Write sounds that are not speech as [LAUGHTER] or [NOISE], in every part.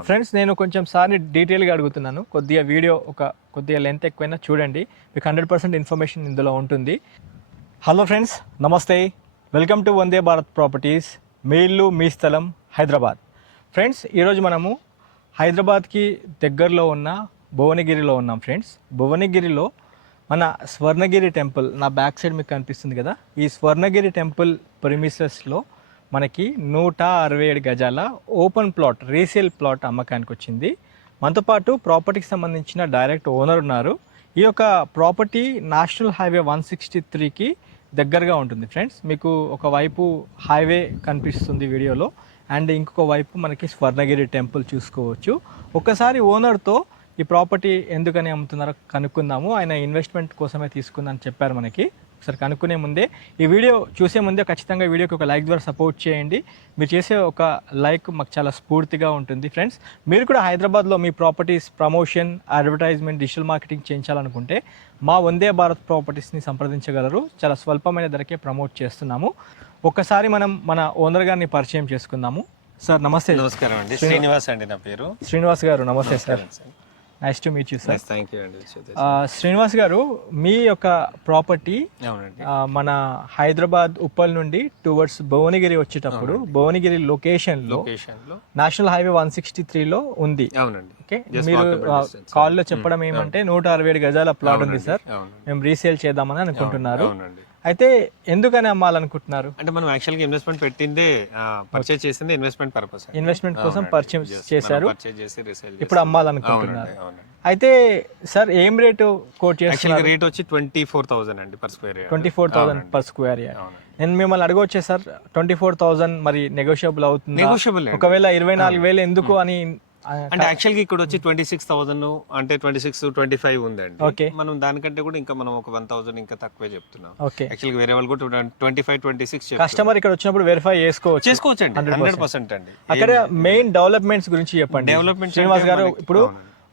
Friends నేను కొంచెం సార్ని డీటెయిల్గా అడుగుతున్నాను. కొద్దిగా వీడియో ఒక కొద్దిగా లెంత్ ఎక్కువైనా చూడండి. మీకు హండ్రెడ్ పర్సెంట్ ఇన్ఫర్మేషన్ ఇందులో ఉంటుంది. హలో ఫ్రెండ్స్ నమస్తే. Welcome to Vande Bharat properties మీ ఇల్లు మీ స్థలం హైదరాబాద్ ఫ్రెండ్స్ ఈరోజు మనము హైదరాబాద్కి దగ్గరలో ఉన్న భువనగిరిలో ఉన్నాం ఫ్రెండ్స్ భువనగిరిలో మన స్వర్ణగిరి టెంపుల్ నా బ్యాక్ సైడ్ మీకు కనిపిస్తుంది కదా. ఈ స్వర్ణగిరి టెంపుల్ ప్రిమిసెస్లో మనకి నూట అరవై ఏడు గజాల ఓపెన్ ప్లాట్ రీసేల్ ప్లాట్ అమ్మకానికి వచ్చింది. మనతో పాటు ప్రాపర్టీకి సంబంధించిన డైరెక్ట్ ఓనర్ ఉన్నారు. ఈ యొక్క property national highway one sixty త్రీకి దగ్గరగా ఉంటుంది ఫ్రెండ్స్. మీకు ఒకవైపు హైవే కనిపిస్తుంది వీడియోలో అండ్ ఇంకొక వైపు మనకి స్వర్ణగిరి టెంపుల్ చూసుకోవచ్చు. ఒకసారి ఓనర్తో ఈ ప్రాపర్టీ ఎందుకని అమ్ముతున్నారో కనుక్కుందాము. ఆయన ఇన్వెస్ట్మెంట్ కోసమే తీసుకుందని చెప్పారు మనకి. ఒకసారి కనుక్కునే ముందే ఈ వీడియో చూసే ముందే ఖచ్చితంగా వీడియోకి ఒక లైక్ ద్వారా సపోర్ట్ చేయండి. మీరు చేసే ఒక లైక్ మాకు చాలా స్ఫూర్తిగా ఉంటుంది ఫ్రెండ్స్. మీరు కూడా హైదరాబాద్లో మీ properties promotion advertisement digital marketing చేయించాలనుకుంటే మా వందే భారత్ ప్రాపర్టీస్ని సంప్రదించగలరు. చాలా స్వల్పమైన ధరకే ప్రమోట్ చేస్తున్నాము. ఒక్కసారి మనం మన ఓనర్ గారిని పరిచయం చేసుకుందాము. సార్ నమస్తే. నమస్కారం అండి. శ్రీనివాస్. అండి నా పేరు. శ్రీనివాస్ గారు నమస్తే sir. Nice to meet you sir thank you అండి. శ్రీనివాస్ గారు మీ యొక్క ప్రాపర్టీ ఆ, మన హైదరాబాద్ ఉప్పల్ నుండి టువర్డ్స్ భువనగిరి వచ్చేటప్పుడు భువనగిరి లొకేషన్లో లొకేషన్లో. నేషనల్ హైవే వన్ సిక్స్టీ త్రీలో ఉంది. ఓకే మీరు. కాల్లో చెప్పడం ఏమంటే నూట అరవై ఏడు గజాల ప్లాట్ ఉంది సార్ మేము రీసేల్ చేద్దామని అనుకుంటున్నారు. అయితే ఎందుకని అమ్మాలనుకుంటున్నారు? అంటే మనం యాక్చువల్గా ఇన్వెస్ట్మెంట్ పెట్టిందే పర్చేజ్ చేసింది ఇన్వెస్ట్మెంట్ పర్పస్ ఇన్వెస్ట్మెంట్ కోసం చేశారు. పర్చేజ్ చేసి రీసేల్ ఇప్పుడు అమ్మాలనుకుంటున్నారు. అయితే సార్ ఏం రేటు కోట్ చేస్తున్నారు? రేట్ వచ్చి ట్వంటీ ఫోర్ థౌసండ్ అండి per square twenty four thousand per square నేను మిమ్మల్ని అడగొచ్చే సార్? ట్వంటీ ఫోర్ థౌసండ్ మరి నెగోషియబుల్ అవుతుంది? నెగోషియబుల్ ఒకవేళ ఇరవై నాలుగు వేలు ఎందుకు అని అంటే యాక్చువల్గా ఇక్కడ వచ్చి ట్వంటీ సిక్స్ థౌసండ్ అంటే ట్వంటీ సిక్స్ ట్వంటీ ఫైవ్ ఉందండి. Okay. మనం దానికంటే కూడా ఇంకా మనం ఒక వన్ థౌసండ్ ఇంకా తక్కువే చెప్తున్నాం. ఓకే. యాక్చువల్గా వేరే వాళ్ళు కూడా twenty five twenty six customer ఇక్కడ వచ్చినప్పుడు వెరిఫై చేసుకోవచ్చు. చేసుకోవచ్చండి హండ్రెడ్ పర్సెంట్ అండి. అక్కడ మెయిన్ డెవలప్మెంట్స్ గురించి చెప్పండి. Developments శ్రీనివాస్ గారు ఇప్పుడు.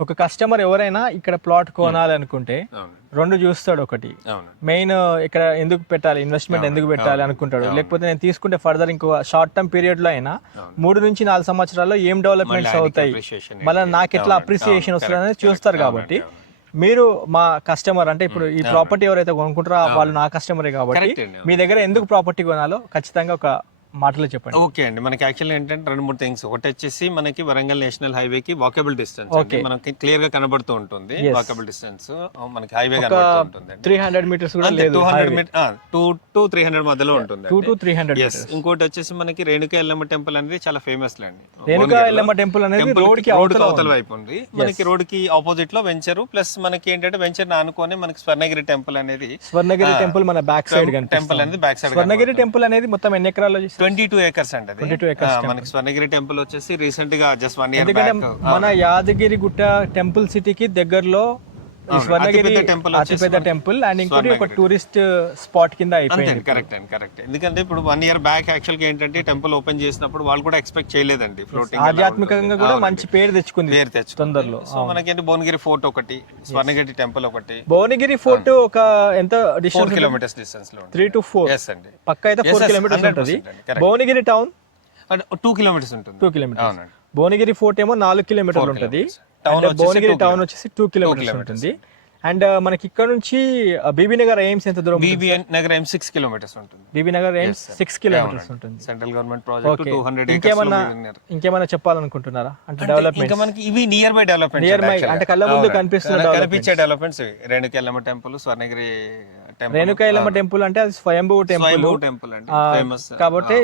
ఒక కస్టమర్ ఎవరైనా ఇక్కడ ప్లాట్ కొనాలనుకుంటే అవునండి రెండు చూస్తాడు ఒకటి. మెయిన్ ఇక్కడ ఎందుకు పెట్టాలి? ఇన్వెస్ట్మెంట్ ఎందుకు పెట్టాలి అనుకుంటాడు. లేకపోతే నేను తీసుకుంటే ఫర్దర్ ఇంకో షార్ట్ టర్మ్ పీరియడ్లో అయినా మూడు నుంచి నాలుగు సంవత్సరాల్లో ఏం డెవలప్మెంట్స్ అవుతాయి? మళ్ళీ? నాకు ఎట్లా. అప్రిసియేషన్ వస్తుంది అనేది చూస్తారు. కాబట్టి మీరు మా కస్టమర్ అంటే ఇప్పుడు ఈ ప్రాపర్టీ ఎవరైతే కొనుక్కుంటారో వాళ్ళు నా కస్టమరే కాబట్టి మీ దగ్గర ఎందుకు ప్రాపర్టీ కొనాలో ఖచ్చితంగా ఒక మాటలో చెప్పండి. ఓకే అండి. మనకి యాక్చువల్ ఏంటంటే రెండు మూడు థింగ్స్. ఒకటి వచ్చేసి మనకి వరంగల్ నేషనల్ హైవే కి వాకబుల్ డిస్టెన్స్. మనకి క్లియర్గా కనబడుతూ ఉంటుంది. Walkable distance. మనకి హైవే కనబడుతూ ఉంటుంది three hundred metres two hundred two to three hundred మధ్యలో ఉంటుంది టూ టు త్రీ హండ్రెడ్ ఇంకోటి వచ్చేసి మనకి రేణుక ఎల్లమ్మ టెంపుల్ అనేది చాలా ఫేమస్ అండి రేణుకా ఎల్లమ్మ టెంపుల్ అనేది రోడ్కి అవతల వైపు ఉంది. మనకి రోడ్కి ఆపోజిట్లో వెంచర్. ప్లస్ మనకి ఏంటంటే వెంచర్ ఆనుకొని మనకి స్వర్ణగిరి టెంపుల్ అనేది స్వర్ణగిరి టెంపుల్ మన బ్యాక్ సైడ్ టెంపుల్ అనేది బ్యాక్ సైడ్ స్వర్ణగిరి టెంపుల్ అనేది మొత్తం ఎన్ని ఎకరాల్లో? ట్వంటీ టూ ఏకర్స్ అండి అది. 22 acres ఆ, మనకి స్వర్ణగిరి టెంపుల్ వచ్చేసి రీసెంట్గా జస్ట్ వన్ ఇయర్ ఎందుకంటే మన యాదగిరి గుట్ట టెంపుల్ సిటీకి దగ్గరలో ఈ స్వర్ణగిరి అతిపెద్ద టెంపుల్ అండ్ ఇంకోటి ఒక టూరిస్ట్ స్పాట్ కింద అంతే అయిపోయింది. కరెక్ట్ అండి కరెక్ట్ ఎందుకంటే ఇప్పుడు వన్ ఇయర్ బ్యాక్ యాక్చువల్గా ఏంటంటే టెంపుల్ ఓపెన్ చేసినప్పుడు వాళ్ళు కూడా ఎక్స్పెక్ట్ చేయలేదండి ఫ్లోటింగ్ ఆధ్యాత్మికంగా కూడా మంచి పేరు తెచ్చుకుంది పేరు తెచ్చు తొందరలో సో మనకేంటి భువనగిరి ఫోర్ట్ ఒకటి స్వర్ణగిరి టెంపుల్ ఒకటి. భువనగిరి ఫోర్ట్ ఒక ఎంత డిస్టెన్స్ కిలోమీటర్స్ డిస్టెన్స్లో త్రీ టు ఫోర్ ఎస్ అండి. పక్క అయితే ఫోర్ కిలోమీటర్స్ 100% ఉంటుంది. భువనగిరి టౌన్ టూ కిలోమీటర్స్ ఉంటుంది. టూ కిలోమీటర్స్ అవునండి. భువనగిరి ఫోర్ట్ ఏమో నాలుగు కిలోమీటర్లు ఉంటుంది. భువనగిరి టౌన్ వచ్చేసి టూ కిలోమీటర్స్ ఉంటుంది. అండ్ మనకి ఇక్కడ నుంచి బీబీ నగర్ ఎయిమ్స్ ఎంత దూరం బీబీఎన్ నగర్ ఎం సిక్స్ కిలోమీటర్స్ ఉంటుంది. BB Nagar AIIMS six kilometres ఉంటుంది. Central government project two hundred ఇంకేమన్నా ఇంకేమన్నా చెప్పాలనుకుంటున్నారా? అంటే డెవలప్మెంట్ ఇంకా మనకి ఇవి nearby development nearby అంటే కళ్ళ ముందు కనిపిస్తున్న కనిపించే developments Renukayellamma temple Swarnagiri Renukayellamma temple అంటే అది స్వయంభూ టెంపుల్ టెంపుల్ కాబట్టి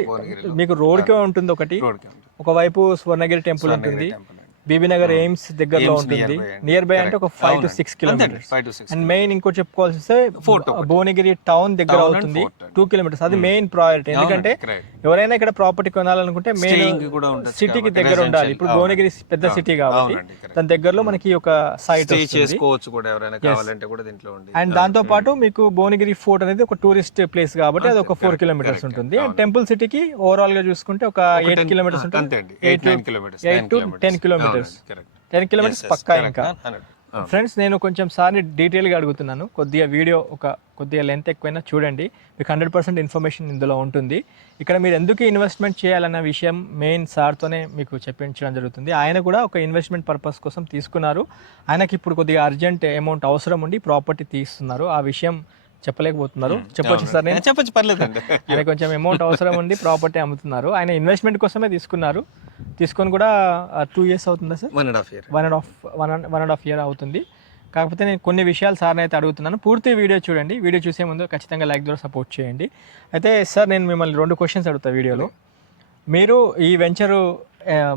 మీకు రోడ్ కే ఉంటుంది ఒకటి. ఒకవైపు స్వర్ణగిరి టెంపుల్ ఉంటుంది. టెంపుల్ బీబీ నగర్ ఎయిమ్స్ దగ్గరలో ఉంటుంది. నియర్ బై అంటే ఒక five to six kilometres and. Main ఇంకోటి చెప్పుకోవాల్సి వస్తే భువనగిరి టౌన్ దగ్గర అవుతుంది. టూ కిలోమీటర్స్ అది మెయిన్ ప్రయారిటీ ఎందుకంటే ఎవరైనా ఇక్కడ ప్రాపర్టీ కొనాలనుకుంటే మెయిన్ సిటీకి దగ్గర ఉండాలి. ఇప్పుడు భువనగిరి పెద్ద సిటీ కాబట్టి. దాని దగ్గరలో మనకి ఒక సైట్ చేసుకోవచ్చు కూడా ఎవరైనా కావాలంటే కూడా దీంట్లో ఉండి. అండ్ దాంతో పాటు మీకు భువనగిరి ఫోర్ట్ అనేది ఒక టూరిస్ట్ ప్లేస్ కాబట్టి అది ఒక ఫోర్ కిలోమీటర్స్ ఉంటుంది. అండ్ టెంపుల్ సిటీకి ఓవరాల్గా చూసుకుంటే ఒక ఎయిట్ కిలోమీటర్స్ ఉంటుంది. Eight to ten kilometres correct ten kilometres పక్కా ఇంకా. ఫ్రెండ్స్ నేను కొంచెం సార్ని డీటెయిల్గా అడుగుతున్నాను. కొద్దిగా వీడియో ఒక కొద్దిగా లెంత్ ఎక్కువైనా చూడండి. మీకు హండ్రెడ్ పర్సెంట్ ఇన్ఫర్మేషన్ ఇందులో ఉంటుంది. ఇక్కడ మీరు ఎందుకు ఇన్వెస్ట్మెంట్ చేయాలన్న విషయం మెయిన్ సార్తోనే మీకు చెప్పించడం జరుగుతుంది. ఆయన కూడా ఒక ఇన్వెస్ట్మెంట్ పర్పస్ కోసం తీసుకున్నారు. ఆయనకి ఇప్పుడు కొద్దిగా అర్జెంట్ అమౌంట్ అవసరం ఉండి ప్రాపర్టీ తీస్తున్నారు. ఆ విషయం చెప్పలేకపోతున్నారు. చెప్పొచ్చు సార్ నేను. చెప్పచ్చు పర్లేదండి [LAUGHS] ఆయన కొంచెం అమౌంట్ అవసరం ఉండి ప్రాపర్టీ అమ్ముతున్నారు. ఆయన ఇన్వెస్ట్మెంట్ కోసమే తీసుకున్నారు. తీసుకొని కూడా టూ ఇయర్స్ అవుతుందా sir? One and half year one and half one and one and half year అవుతుంది. కాకపోతే నేను కొన్ని విషయాలు సార్ని అయితే అడుగుతున్నాను. పూర్తి వీడియో చూడండి. వీడియో చూసే ముందు ఖచ్చితంగా లైక్ ద్వారా సపోర్ట్ చేయండి. అయితే సార్ నేను మిమ్మల్ని రెండు క్వశ్చన్స్ అడుగుతా వీడియోలో. మీరు ఈ వెంచరు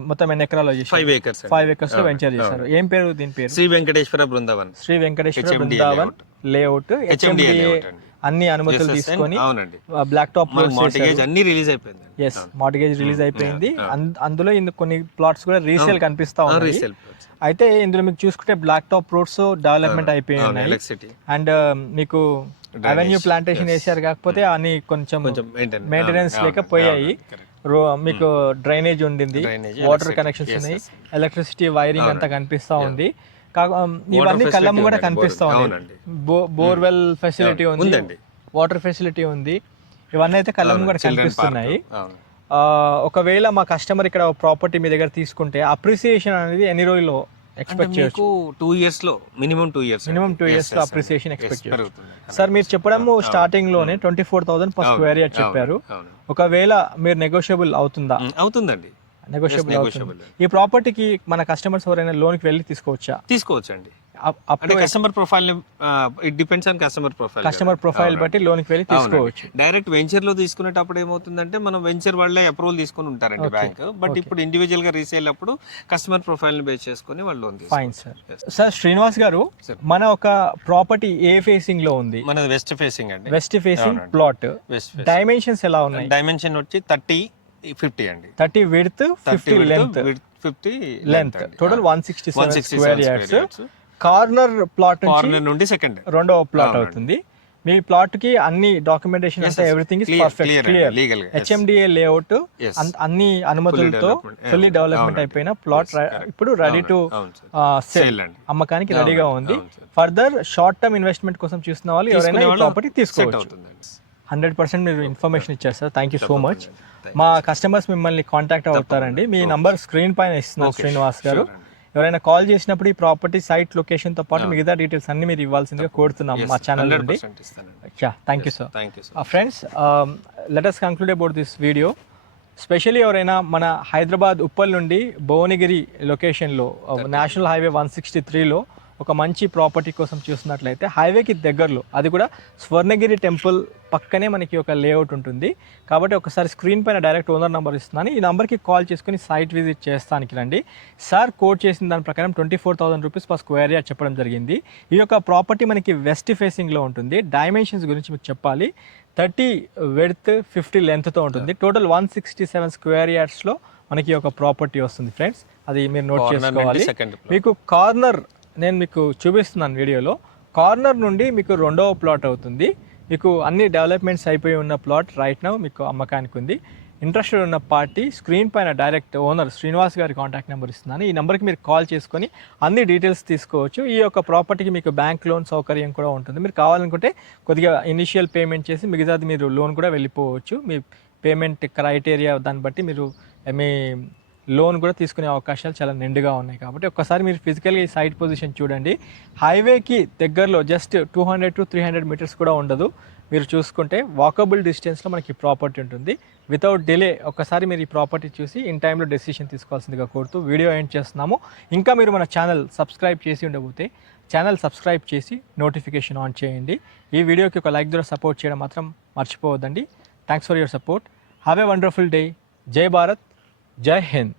మొత్తం ఎన్ని ఎకరాలు ఫైవ్ ఏకర్స్ ఫైవ్ ఎకర్స్లో వెంచర్ చేశారు. ఏం పేరు దీని పేరు? శ్రీ వెంకటేశ్వర బృందావన్. శ్రీ వెంకటేశ్వర బృందావన్ లేఅవుట్ అండి. అన్ని అనుమతులు తీసుకొని బ్లాక్ టాప్ మార్టిగేజ్ అన్ని రిలీజ్ అయిపోయింది ఎస్ మార్టిగేజ్ రిలీజ్ అయిపోయింది. అందులో ఇందు కొన్ని ప్లాట్స్ కూడా రీసేల్ కనిపిస్తా ఉన్నాయి. అయితే ఇందులో మీకు చూసుకుంటే బ్లాక్ టాప్ రోడ్స్ డెవలప్మెంట్ అయిపోయి ఉన్నాయి. అండ్ మీకు అవెన్యూ ప్లాంటేషన్ వేసారు కాకపోతే అన్ని కొంచెం కొంచెం మెయింటైన్ మెయింటెనెన్స్ లేక పోయాయి. మీకు డ్రైనేజ్ ఉండింది. వాటర్ కనెక్షన్స్ ఉన్నాయి. ఎలక్ట్రిసిటీ వైరింగ్ అంతా కనిపిస్తా ఉంది. ఇవన్నీ కళ్ళం కూడా కనిపిస్తా bore- ఉంది. బోర్వెల్ ఫెసిలిటీ ఉంది. వాటర్ ఫెసిలిటీ ఉంది. ఇవన్నీ అయితే కళ్ళం కూడా కనిపిస్తున్నాయి. ఒకవేళ మా కస్టమర్ ఇక్కడ ప్రాపర్టీ మీ దగ్గర తీసుకుంటే అప్రిసియేషన్ అనేది ఎన్ని రోజుల్లో ఎక్స్పెక్ట్ చేయొచ్చు. టూ ఇయర్స్లో minimum two years minimum two ఇయర్స్లో అప్రిసియేషన్ ఎక్స్పెక్ట్ చేయొచ్చు. సార్ మీరు చెప్పడము స్టార్టింగ్లోనే twenty four thousand per square yard చెప్పారు. ఒకవేళ మీరు నెగోషియబుల్ అవుతుందా? ఉమ్, అవుతుందండి. నెగోషియబుల్ అవుతుంది. ఈ ప్రాపర్టీకి మన కస్టమర్స్ ఎవరైనా లోన్కి వెళ్ళి తీసుకోవచ్చా? తీసుకోవచ్చండి. అంటే అప్పుడు customer profile it depends on customer profile customer profile బట్టి లోన్కి వెళ్ళి తీసుకోవచ్చు. డైరెక్ట్ వెంచర్లో తీసుకునేటప్పుడు ఏమవుతుందంటే మనం వెంచర్ వాళ్ళే అప్రూవల్ తీసుకొని ఉంటారండి బ్యాంక్ బట్ ఇప్పుడు ఇండివిజువల్గా రీసేల్ అప్పుడు కస్టమర్ ప్రొఫైల్ని బేస్ చేసుకొని వాళ్ళు loan fine sir sir Srinivas గారు మన ఒక ప్రాపర్టీ ఏ ఫేసింగ్లో ఉంది? మనది వెస్ట్ ఫేసింగ్ అండి. వెస్ట్ ఫేసింగ్ ప్లాట్ డైమెన్షన్స్ ఎలా ఉన్నాయి? డైమెన్షన్ వచ్చి థర్టీ ఫిఫ్టీ అండి. Thirty width fifty length fifty length total one sixty seven 167 square square yards yards. Corner plot corner నుండి సెకండ్ రెండవ ప్లాట్ అవుతుంది. మీ ప్లాట్కి అన్ని డాక్యుమెంటేషన్ అంతా. Everything is perfect clear. HMDA layout. అన్ని అనుమతులతో ఫుల్లీ డెవలప్మెంట్. అయిపోయిన ప్లాట్ ఇప్పుడు రెడీ టు సేల్. అమ్మకానికి రెడీగా ఉంది. ఫర్దర్ షార్ట్ టర్మ్ ఇన్వెస్ట్మెంట్ కోసం చూస్తున్న వాళ్ళు ఎవరైనా ప్రాపర్టీ తీసుకోవచ్చు. హండ్రెడ్ పర్సెంట్ మీరు ఇన్ఫర్మేషన్ ఇచ్చారు sir. Thank you so much మా కస్టమర్స్ మిమ్మల్ని కాంటాక్ట్ అవుతారండి. మీ నంబర్ స్క్రీన్ పైన ఇస్తున్నారు శ్రీనివాస్ గారు. ఎవరైనా కాల్ చేసినప్పుడు ఈ ప్రాపర్టీ సైట్ లొకేషన్తో పాటు మిగతా డీటెయిల్స్ అన్ని మీరు ఇవ్వాల్సిందిగా కోరుతున్నాం మా ఛానల్ నుండి. Thank you sir friends let us conclude about this video specially ఎవరైనా మన హైదరాబాద్ ఉప్పల్ నుండి భువనగిరి లొకేషన్లో నేషనల్ హైవే వన్ సిక్స్టీ త్రీలో ఒక మంచి ప్రాపర్టీ కోసం చూస్తున్నట్లయితే హైవేకి దగ్గరలో అది కూడా స్వర్ణగిరి టెంపుల్ పక్కనే మనకి ఒక లేఅవుట్ ఉంటుంది. కాబట్టి ఒకసారి స్క్రీన్ పైన డైరెక్ట్ ఓనర్ నెంబర్ ఇస్తున్నాను. ఈ నెంబర్కి కాల్ చేసుకుని సైట్ విజిట్ చేస్తానికి రండి. సార్ కోట్ చేసిన దాని ప్రకారం twenty four thousand rupees per square yard చెప్పడం జరిగింది. ఈ యొక్క ప్రాపర్టీ మనకి వెస్ట్ ఫేసింగ్లో ఉంటుంది. డైమెన్షన్స్ గురించి మీకు చెప్పాలి. థర్టీ వెడ్త్ ఫిఫ్టీ లెంత్తో ఉంటుంది. Total one sixty seven square యార్డ్స్లో మనకి ఒక ప్రాపర్టీ వస్తుంది ఫ్రెండ్స్. అది మీరు నోట్ చేసుకోవాలి. మీకు కార్నర్ నేను మీకు చూపిస్తున్నాను వీడియోలో. కార్నర్ నుండి మీకు రెండవ ప్లాట్ అవుతుంది. మీకు అన్ని డెవలప్మెంట్స్ అయిపోయి ఉన్న ప్లాట్ రైట్ నౌ మీకు అమ్మకానికి ఉంది. ఇంట్రెస్టెడ్ ఉన్న పార్టీ స్క్రీన్ పైన డైరెక్ట్ ఓనర్ శ్రీనివాస్ గారి కాంటాక్ట్ నెంబర్ ఇస్తున్నాను. ఈ నెంబర్కి మీరు కాల్ చేసుకొని అన్ని డీటెయిల్స్ తీసుకోవచ్చు. ఈ యొక్క ప్రాపర్టీకి మీకు బ్యాంక్ లోన్ సౌకర్యం కూడా ఉంటుంది. మీరు కావాలనుకుంటే కొద్దిగా ఇనిషియల్ పేమెంట్ చేసి మిగతాది మీరు లోన్ కూడా వెళ్ళిపోవచ్చు. మీ పేమెంట్ క్రైటీరియా దాన్ని బట్టి మీరు మీ లోన్ కూడా తీసుకునే అవకాశాలు చాలా నిండుగా ఉన్నాయి కాబట్టి ఒక్కసారి మీరు ఫిజికల్గా ఈ సైట్ పొజిషన్ చూడండి. హైవేకి దగ్గరలో just two hundred to three hundred metres కూడా ఉండదు. మీరు చూసుకుంటే వాకబుల్ డిస్టెన్స్లో మనకి ప్రాపర్టీ ఉంటుంది. వితౌట్ డిలే ఒక్కసారి మీరు ఈ ప్రాపర్టీ చూసి ఇన్ టైంలో డెసిషన్ తీసుకోవాల్సిందిగా కోరుతూ వీడియో ఎండ్ చేస్తున్నాము. ఇంకా మీరు మన ఛానల్ సబ్స్క్రైబ్ చేసి ఉండబోతే ఛానల్ సబ్స్క్రైబ్ చేసి నోటిఫికేషన్ ఆన్ చేయండి. ఈ వీడియోకి ఒక లైక్ ద్వారా సపోర్ట్ చేయడం మాత్రం మర్చిపోవద్దండి. Thanks for your support have a wonderful day జై భారత్ జై హింద్